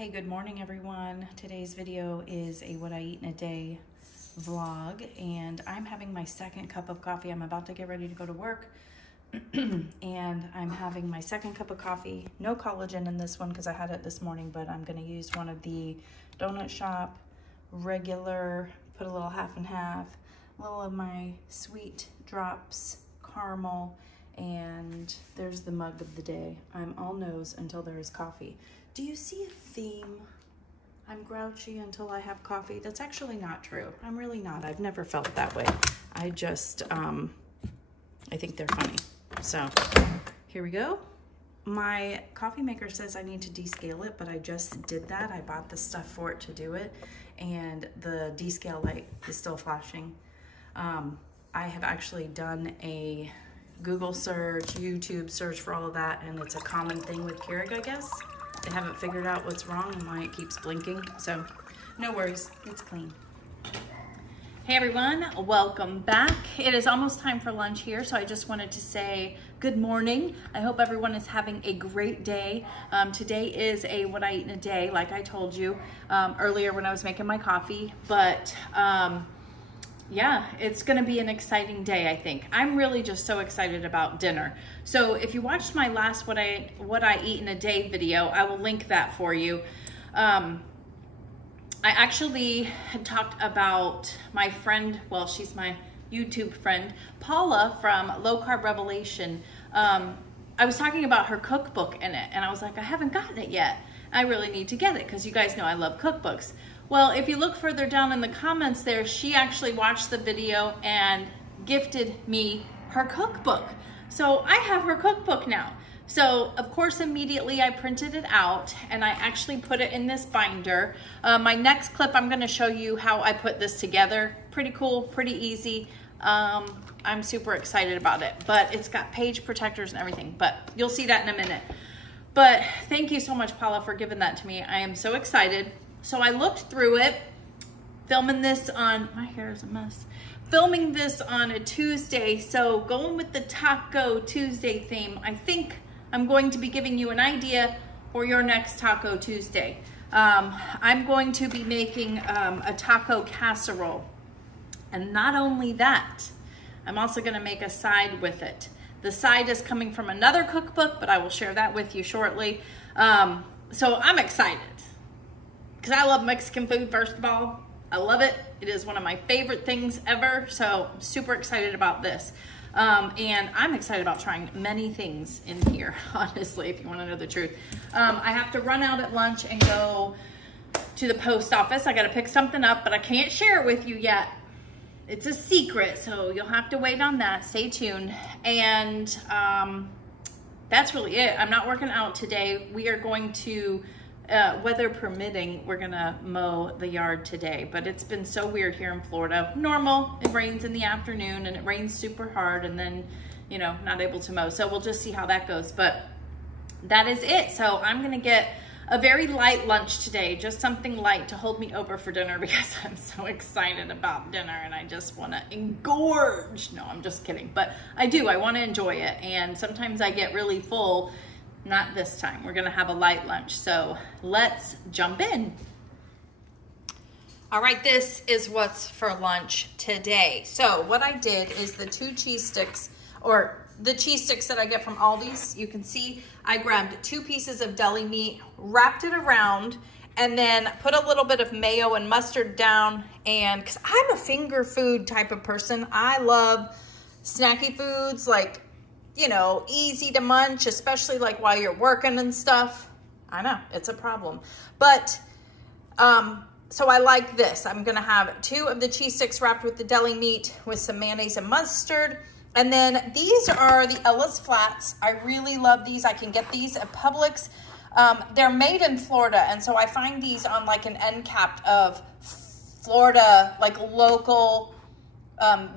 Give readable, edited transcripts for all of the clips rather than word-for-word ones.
Hey, good morning everyone. Today's video is a what I eat in a day vlog, and I'm having my second cup of coffee. I'm about to get ready to go to work and I'm having my second cup of coffee. No collagen in this one because I had it this morning, but I'm gonna use one of the Donut Shop regular, put a little half and half, a little of my sweet drops caramel, and there's the mug of the day. I'm all nose until there is coffee. Do you see a theme? I'm grouchy until I have coffee. That's actually not true. I'm really not. I've never felt that way. I just, I think they're funny. So here we go. My coffee maker says I need to descale it, but I just did that. I bought the stuff for it to do it, and the descale light is still flashing. I have actually done a Google search, YouTube search for all of that, and it's a common thing with Keurig, I guess. They haven't figured out what's wrong and why it keeps blinking, so no worries, it's clean. Hey everyone, welcome back. It is almost time for lunch here, so I just wanted to say good morning. I hope everyone is having a great day. Today is a what I eat in a day, like I told you earlier when I was making my coffee, but yeah, it's gonna be an exciting day, I think. I'm really just so excited about dinner. So if you watched my last what I eat in a day video, I will link that for you. I actually had talked about my friend, well, she's my YouTube friend, Paula from Low Carb Revelation. I was talking about her cookbook in it, and I was like, I haven't gotten it yet. I really need to get it, because you guys know I love cookbooks. Well, if you look further down in the comments there, she actually watched the video and gifted me her cookbook. So I have her cookbook now. So of course, immediately I printed it out and I actually put it in this binder. My next clip, I'm gonna show you how I put this together. Pretty cool, pretty easy. I'm super excited about it, but it's got page protectors and everything, but you'll see that in a minute. But thank you so much, Paula, for giving that to me. I am so excited. So I looked through it, filming this on, my hair is a mess, filming this on a Tuesday. So going with the Taco Tuesday theme, I think I'm going to be giving you an idea for your next Taco Tuesday. I'm going to be making a taco casserole. And not only that, I'm also gonna make a side with it. The side is coming from another cookbook, but I will share that with you shortly. So I'm excited, because I love Mexican food, first of all. I love it. It is one of my favorite things ever. So I'm super excited about this. And I'm excited about trying many things in here, honestly, if you want to know the truth. I have to run out at lunch and go to the post office. I got to pick something up, but I can't share it with you yet. It's a secret, so you'll have to wait on that. Stay tuned. And that's really it. I'm not working out today. We are going to, weather permitting, we're gonna mow the yard today, but it's been so weird here in Florida. Normal, it rains in the afternoon and it rains super hard, and then, you know, not able to mow. So we'll just see how that goes, but that is it. So I'm gonna get a very light lunch today, just something light to hold me over for dinner, because I'm so excited about dinner and I just wanna engorge. No, I'm just kidding, but I do, I wanna enjoy it. And sometimes I get really full. Not this time. We're gonna have a light lunch. So let's jump in. All right, this is what's for lunch today. So what I did is the 2 cheese sticks, or the cheese sticks that I get from Aldi's. You can see I grabbed 2 pieces of deli meat, wrapped it around, and then put a little bit of mayo and mustard down. And because I'm a finger food type of person, I love snacky foods, like, you know, easy to munch, especially like while you're working and stuff. I know, it's a problem. But, so I like this. I'm gonna have 2 of the cheese sticks wrapped with the deli meat with some mayonnaise and mustard. And then these are the Ella's Flats. I really love these. I can get these at Publix. They're made in Florida, and so I find these on like an end cap of Florida, like local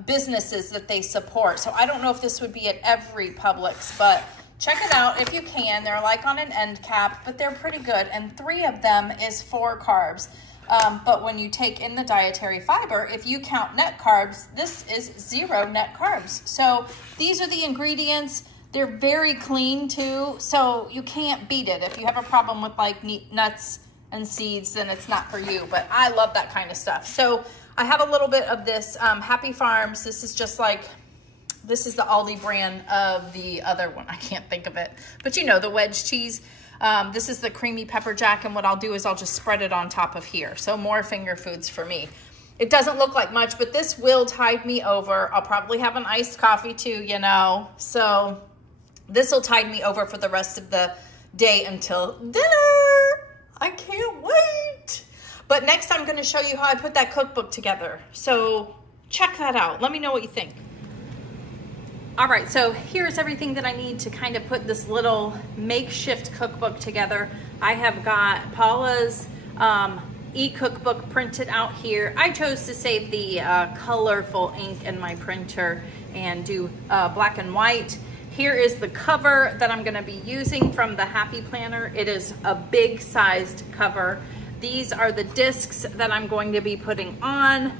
businesses that they support. So I don't know if this would be at every Publix, but check it out if you can. They're like on an end cap, but they're pretty good. And 3 of them is 4 carbs. But when you take in the dietary fiber, if you count net carbs, this is 0 net carbs. So these are the ingredients. They're very clean too, so you can't beat it. If you have a problem with like nuts and seeds, then it's not for you. But I love that kind of stuff. So I have a little bit of this Happy Farms. This is just like, this is the Aldi brand of the other one. I can't think of it, but you know, the wedge cheese. This is the creamy pepper jack, and what I'll do is I'll just spread it on top of here. So more finger foods for me. It doesn't look like much, but this will tide me over. I'll probably have an iced coffee too, you know. So this will tide me over for the rest of the day until dinner. I can't wait. But next I'm going to show you how I put that cookbook together. So check that out. Let me know what you think. All right, so here's everything that I need to kind of put this little makeshift cookbook together. I have got Paula's E-Cookbook printed out here. I chose to save the colorful ink in my printer and do black and white. Here is the cover that I'm gonna be using from the Happy Planner. It is a big sized cover. These are the discs that I'm going to be putting on.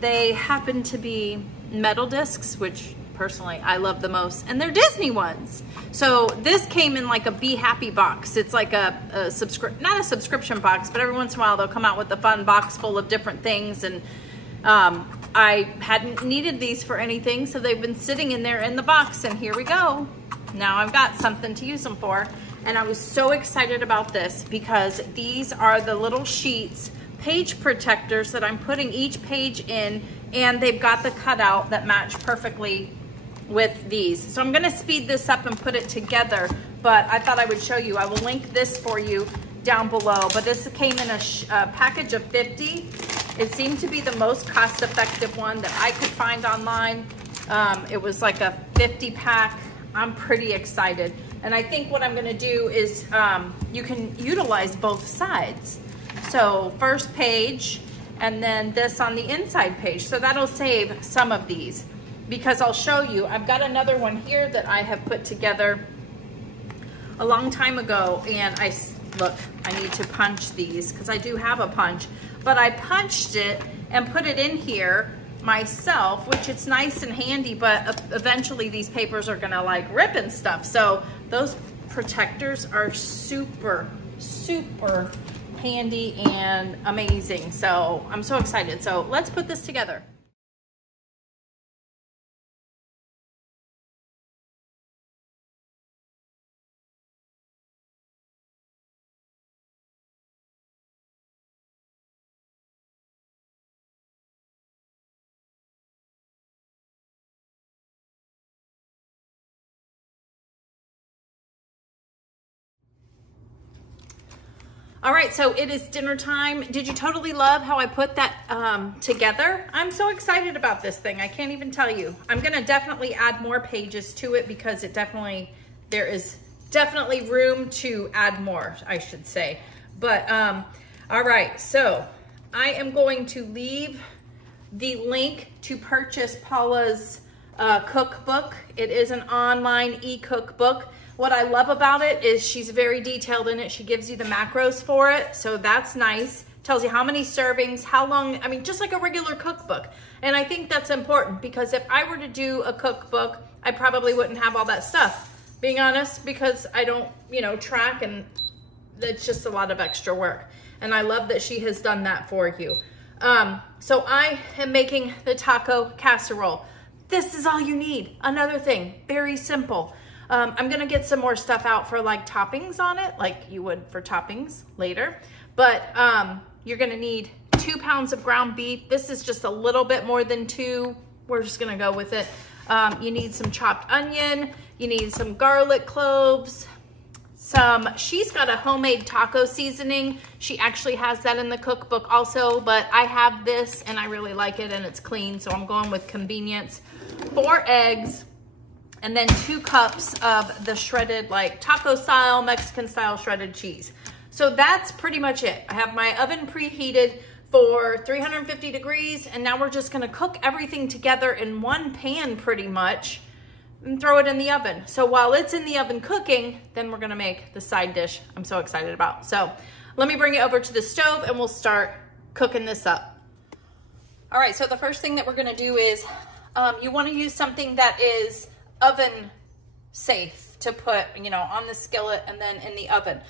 They happen to be metal discs, which personally I love the most, and they're Disney ones. So this came in like a Be Happy box. It's like not a subscription box, but every once in a while they'll come out with a fun box full of different things, and I hadn't needed these for anything, so they've been sitting in there in the box, and here we go. Now I've got something to use them for, and I was so excited about this because these are the little sheets, page protectors that I'm putting each page in, and they've got the cutout that match perfectly with these. So I'm gonna speed this up and put it together, but I thought I would show you. I will link this for you down below, but this came in a package of 50. It seemed to be the most cost-effective one that I could find online. It was like a 50 pack. I'm pretty excited. And I think what I'm gonna do is you can utilize both sides. So first page, and then this on the inside page. So that'll save some of these, because I'll show you, I've got another one here that I have put together a long time ago, and look, I need to punch these because I do have a punch, but I punched it and put it in here myself, which it's nice and handy, but eventually these papers are gonna like rip and stuff. So those protectors are super, super handy and amazing. So I'm so excited. So let's put this together. All right, so it is dinner time. Did you totally love how I put that together? I'm so excited about this thing. I can't even tell you. I'm gonna definitely add more pages to it because there is definitely room to add more, I should say. But all right, so I am going to leave the link to purchase Paula's cookbook. It is an online e-cookbook. What I love about it is she's very detailed in it. She gives you the macros for it, so that's nice. Tells you how many servings, how long, I mean, just like a regular cookbook. And I think that's important because if I were to do a cookbook, I probably wouldn't have all that stuff, being honest, because I don't, track, and it's just a lot of extra work. And I love that she has done that for you. So I am making the taco casserole. This is all you need. Another thing, very simple. I'm gonna get some more stuff out for like toppings on it, like you would for toppings later. But you're gonna need 2 pounds of ground beef. This is just a little bit more than 2. We're just gonna go with it. You need some chopped onion. You need some garlic cloves. She's got a homemade taco seasoning. She actually has that in the cookbook also, but I have this and I really like it and it's clean, so I'm going with convenience. 4 eggs. And then 2 cups of the shredded, like taco style, Mexican style shredded cheese. So that's pretty much it. I have my oven preheated for 350 degrees, and now we're just gonna cook everything together in one pan pretty much and throw it in the oven. So while it's in the oven cooking, then we're gonna make the side dish I'm so excited about. So let me bring it over to the stove and we'll start cooking this up. All right, so the first thing that we're gonna do is you wanna use something that is oven safe to put, on the skillet and then in the oven.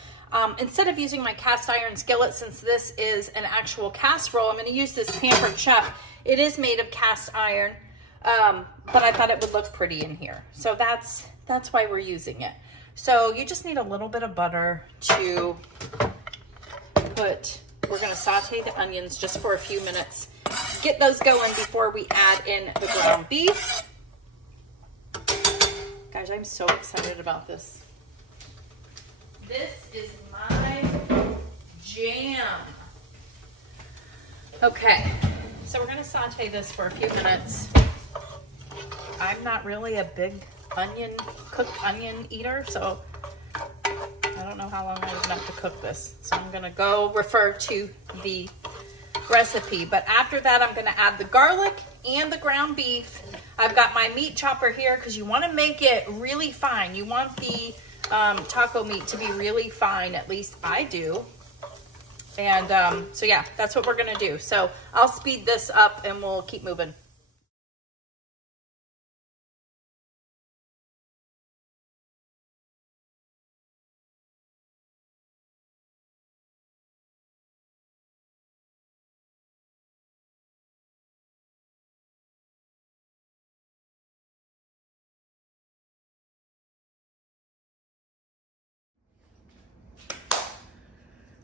Instead of using my cast iron skillet, since this is an actual casserole, I'm going to use this Pampered Chef. It is made of cast iron, but I thought it would look pretty in here. So that's why we're using it. So you just need a little bit of butter to put, we're going to saute the onions just for a few minutes. Get those going before we add in the ground beef. Guys, I'm so excited about this. This is my jam. Okay, so we're gonna saute this for a few minutes. I'm not really a big cooked onion eater, so I don't know how long I have to cook this. So I'm gonna go refer to the recipe. But after that, I'm gonna add the garlic and the ground beef. I've got my meat chopper here because you wanna make it really fine. You want the taco meat to be really fine, at least I do. And so yeah, that's what we're gonna do. So I'll speed this up and we'll keep moving.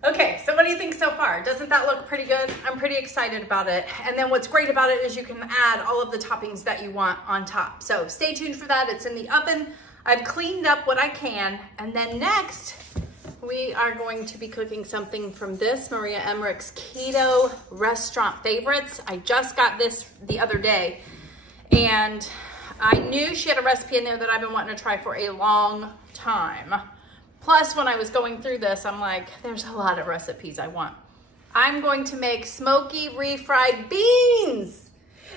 Okay, so what do you think so far? Doesn't that look pretty good? I'm pretty excited about it. And then what's great about it is you can add all of the toppings that you want on top. So stay tuned for that. It's in the oven. I've cleaned up what I can. And then next, we are going to be cooking something from this Maria Emmerich's Keto Restaurant Favorites. I just got this the other day. And I knew she had a recipe in there that I've been wanting to try for a long time. Plus, when I was going through this, I'm like, there's a lot of recipes I want. I'm going to make smoky refried beans.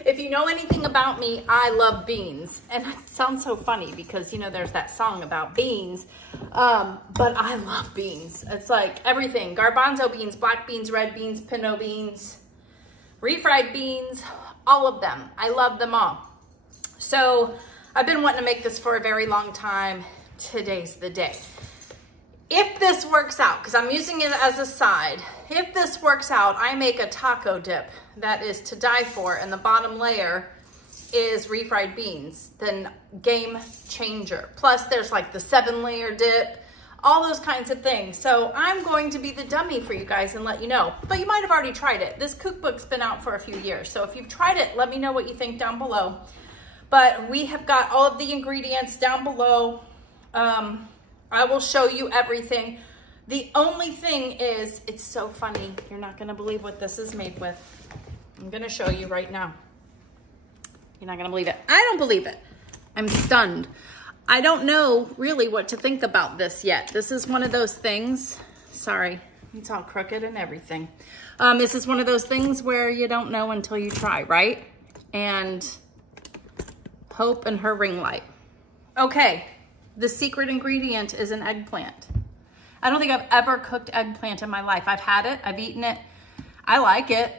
If you know anything about me, I love beans. And it sounds so funny because, you know, there's that song about beans. But I love beans. It's like everything. Garbanzo beans, black beans, red beans, pinto beans, refried beans, all of them. I love them all. So I've been wanting to make this for a very long time. Today's the day. If this works out, because I'm using it as a side, if this works out, I make a taco dip that is to die for, and the bottom layer is refried beans, then game changer. Plus there's like the 7-layer dip, all those kinds of things. So I'm going to be the dummy for you guys and let you know. But you might have already tried it. This cookbook's been out for a few years. So if you've tried it, let me know what you think down below. But we have got all of the ingredients down below. I will show you everything. The only thing is, it's so funny. You're not gonna believe what this is made with. I'm gonna show you right now. You're not gonna believe it. I don't believe it. I'm stunned. I don't know really what to think about this yet. This is one of those things, sorry, it's all crooked and everything. This is one of those things where you don't know until you try, right? And Hope and her ring light. Okay. The secret ingredient is an eggplant. I don't think I've ever cooked eggplant in my life. I've had it, I've eaten it. I like it.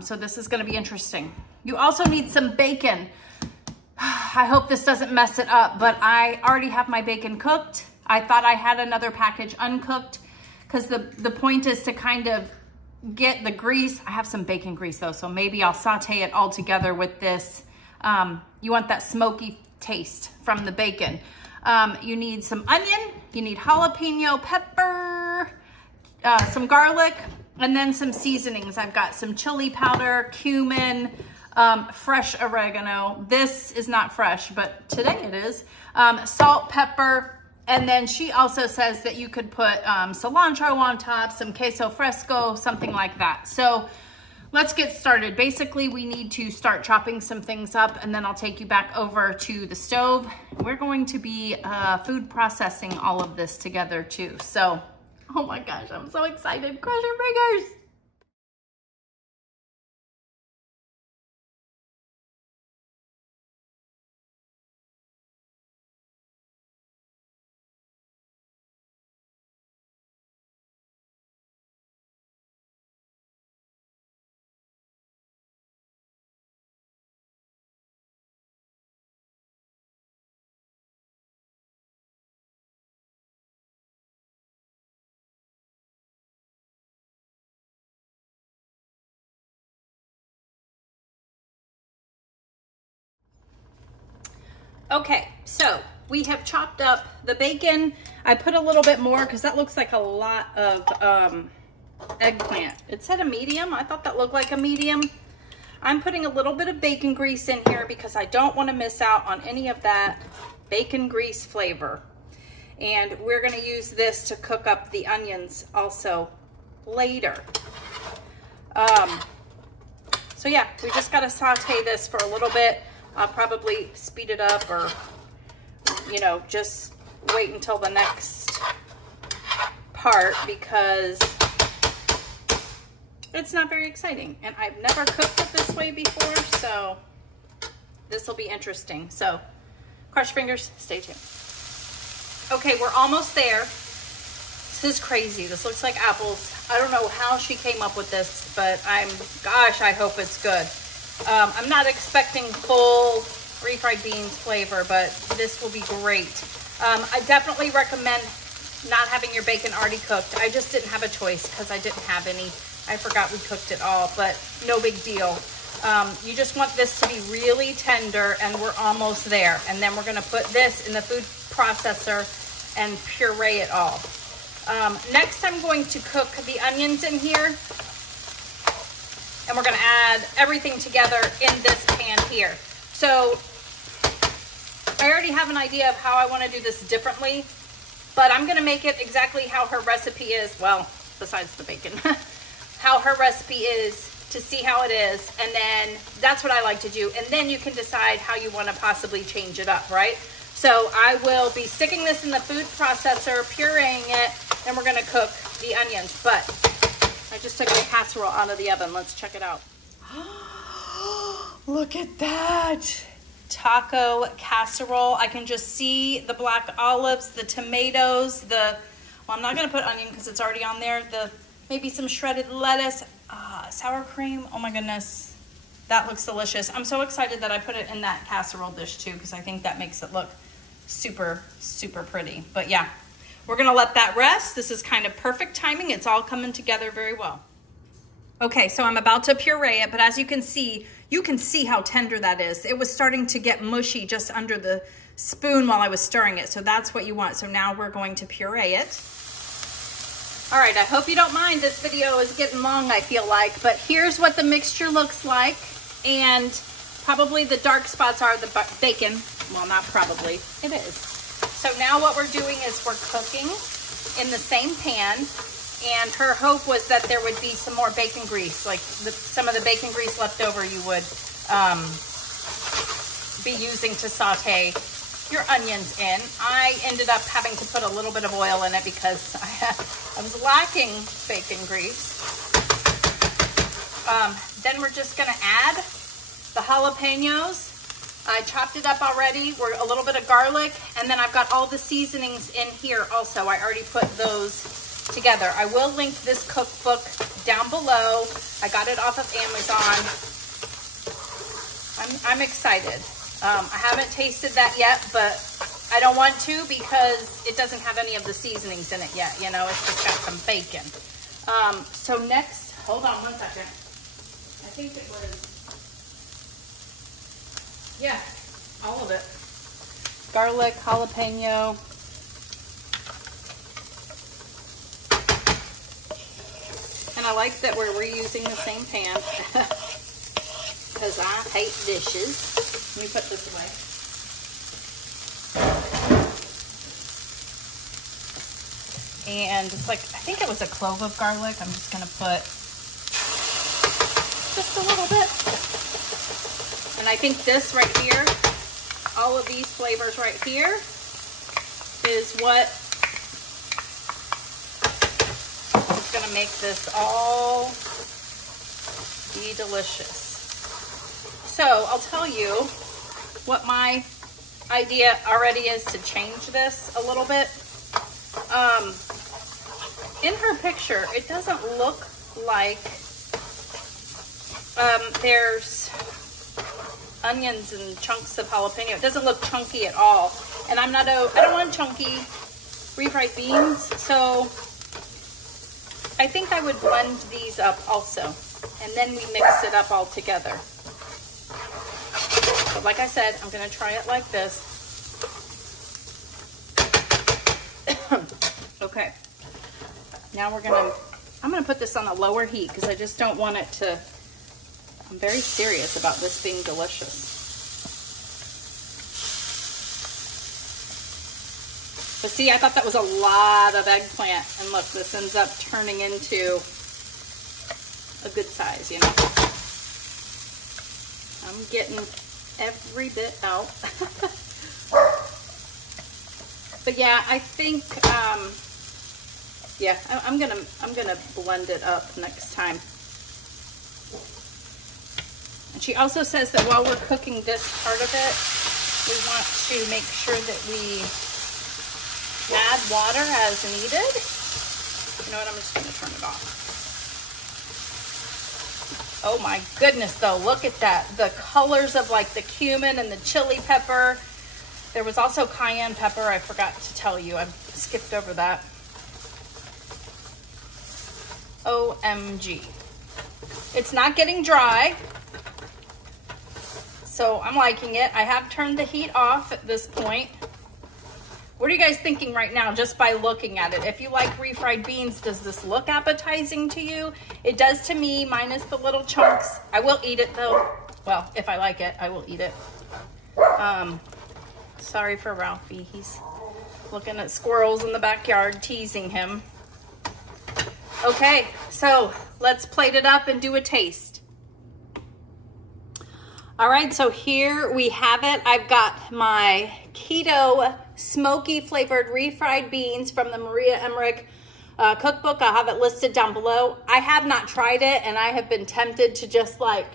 So this is gonna be interesting. You also need some bacon. I hope this doesn't mess it up, but I already have my bacon cooked. I thought I had another package uncooked because the point is to kind of get the grease. I have some bacon grease though, so maybe I'll saute it all together with this. You want that smoky taste from the bacon. You need some onion, you need jalapeno pepper, some garlic, and then some seasonings. I've got some chili powder, cumin, fresh oregano. This is not fresh, but today it is. Salt, pepper, and then she also says that you could put cilantro on top, some queso fresco, something like that. So let's get started. Basically, we need to start chopping some things up, and then I'll take you back over to the stove. We're going to be food processing all of this together too. So, oh my gosh, I'm so excited. Cross your fingers. Okay, so we have chopped up the bacon. I put a little bit more because that looks like a lot of eggplant. It said a medium. I thought that looked like a medium. I'm putting a little bit of bacon grease in here because I don't want to miss out on any of that bacon grease flavor. And we're going to use this to cook up the onions also later. So yeah, we just got to saute this for a little bit. I'll probably speed it up, or, you know, just wait until the next part because it's not very exciting. And I've never cooked it this way before, so this will be interesting. So cross your fingers, stay tuned. Okay, we're almost there. This is crazy. This looks like apples. I don't know how she came up with this, but gosh, I hope it's good. I'm not expecting full refried beans flavor, but this will be great. I definitely recommend not having your bacon already cooked. I just didn't have a choice because I didn't have any. I forgot we cooked it all, but no big deal. You just want this to be really tender, and we're almost there. And then we're gonna put this in the food processor and puree it all. Next, I'm going to cook the onions in here. And we're gonna add everything together in this pan here. So I already have an idea of how I wanna do this differently, but I'm gonna make it exactly how her recipe is, well, besides the bacon, how her recipe is to see how it is, and then that's what I like to do. And then you can decide how you wanna possibly change it up, right? So I will be sticking this in the food processor, pureeing it, and we're gonna cook the onions. But I just took the casserole out of the oven. Let's check it out. Look at that. Taco casserole. I can just see the black olives, the tomatoes, well, I'm not gonna put onion because it's already on there. Maybe some shredded lettuce, sour cream. Oh my goodness, that looks delicious. I'm so excited that I put it in that casserole dish too, because I think that makes it look super, super pretty. But yeah, we're gonna let that rest. This is kind of perfect timing. It's all coming together very well. Okay, so I'm about to puree it, but as you can see how tender that is. It was starting to get mushy just under the spoon while I was stirring it. So that's what you want. So now we're going to puree it. All right, I hope you don't mind. This video is getting long, I feel like, but here's what the mixture looks like. And probably the dark spots are the bacon. Well, not probably, it is. So now what we're doing is we're cooking in the same pan, and her hope was that there would be some more bacon grease, like some of the bacon grease left over you would be using to saute your onions in. I ended up having to put a little bit of oil in it because I was lacking bacon grease. Then we're just gonna add the jalapenos. I chopped it up already. We're a little bit of garlic, and then I've got all the seasonings in here also. I already put those together. I will link this cookbook down below. I got it off of Amazon. I'm excited. I haven't tasted that yet, but I don't want to because it doesn't have any of the seasonings in it yet. You know, it's just got some bacon. So next, hold on one second. I think it was, yeah, all of it. Garlic, jalapeno. And I like that we're reusing the same pan because I hate dishes. Let me put this away. And it's like, I think it was a clove of garlic. I'm just gonna put just a little bit. And I think this right here, all of these flavors right here is what is gonna make this all be delicious. So I'll tell you what my idea already is to change this a little bit. In her picture, it doesn't look like there's onions and chunks of jalapeno. It doesn't look chunky at all. And I don't want chunky refried beans, so I think I would blend these up also. And then we mix it up all together. But like I said, I'm gonna try it like this. Okay. Now I'm gonna put this on a lower heat because I just don't want it to, I'm very serious about this being delicious. But see, I thought that was a lot of eggplant, and look, this ends up turning into a good size, you know. I'm getting every bit out. But yeah, I think, yeah, I'm gonna blend it up next time. And she also says that while we're cooking this part of it, we want to make sure that we add water as needed. You know what, I'm just gonna turn it off. Oh my goodness though, look at that. The colors of like the cumin and the chili pepper. There was also cayenne pepper, I forgot to tell you. I skipped over that. OMG. It's not getting dry, so I'm liking it. I have turned the heat off at this point. What are you guys thinking right now just by looking at it? If you like refried beans, does this look appetizing to you? It does to me, minus the little chunks. I will eat it though. Well, if I like it, I will eat it. Sorry for Ralphie. He's looking at squirrels in the backyard, teasing him. Okay, so let's plate it up and do a taste. All right, so here we have it. I've got my keto smoky flavored refried beans from the Maria Emmerich cookbook. I'll have it listed down below. I have not tried it, and I have been tempted to just like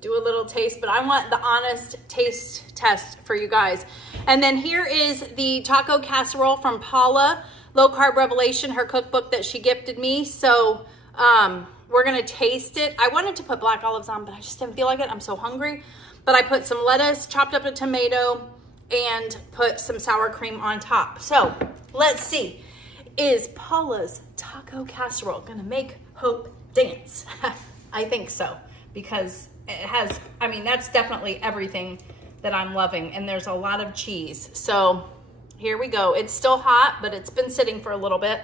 do a little taste, but I want the honest taste test for you guys. And then here is the taco casserole from Paula, Low Carb Revelation, her cookbook that she gifted me. So we're gonna taste it. I wanted to put black olives on, but I just didn't feel like it. I'm so hungry. But I put some lettuce, chopped up a tomato, and put some sour cream on top. So let's see. Is Paula's taco casserole gonna make Hope dance? I think so, because it has, I mean, that's definitely everything that I'm loving, and there's a lot of cheese. So here we go. It's still hot, but it's been sitting for a little bit.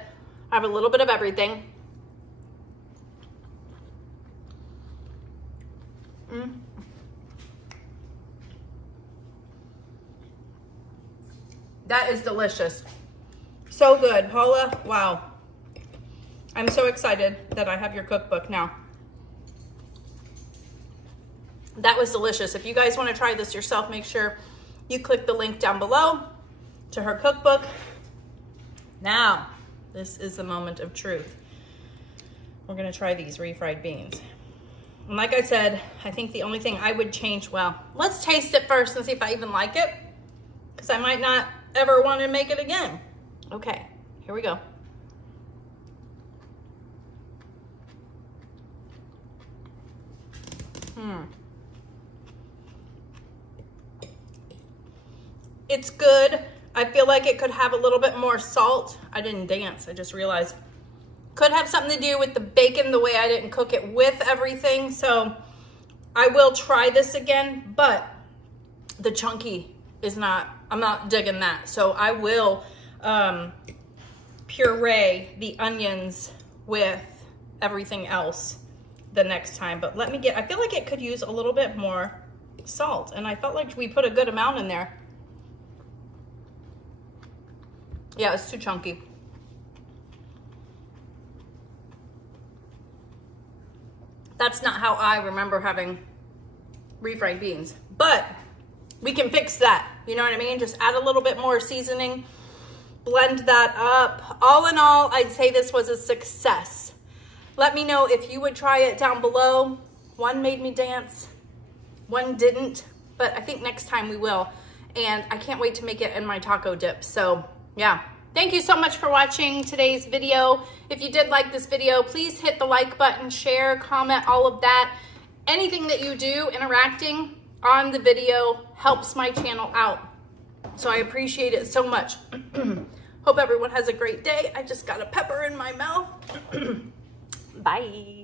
I have a little bit of everything. That is delicious. So good, Paula. Wow. I'm so excited that I have your cookbook now. That was delicious. If you guys want to try this yourself, make sure you click the link down below to her cookbook. Now, this is the moment of truth. We're going to try these refried beans. And like I said, I think the only thing I would change, well, let's taste it first and see if I even like it, because I might not ever want to make it again. Okay, here we go. It's good. I feel like it could have a little bit more salt. I didn't dance, I just realized. Could have something to do with the bacon, the way I didn't cook it with everything. So I will try this again, but the chunky is not, I'm not digging that. So I will puree the onions with everything else the next time. But let me get, I feel like it could use a little bit more salt, and I felt like we put a good amount in there. Yeah, it's too chunky. That's not how I remember having refried beans, but we can fix that. You know what I mean? Just add a little bit more seasoning, blend that up. All in all, I'd say this was a success. Let me know if you would try it down below. One made me dance, one didn't, but I think next time we will. And I can't wait to make it in my taco dip. So yeah, thank you so much for watching today's video. If you did like this video, please hit the like button, share, comment, all of that. Anything that you do interacting on the video helps my channel out. So I appreciate it so much. Hope everyone has a great day. I just got a pepper in my mouth. Bye.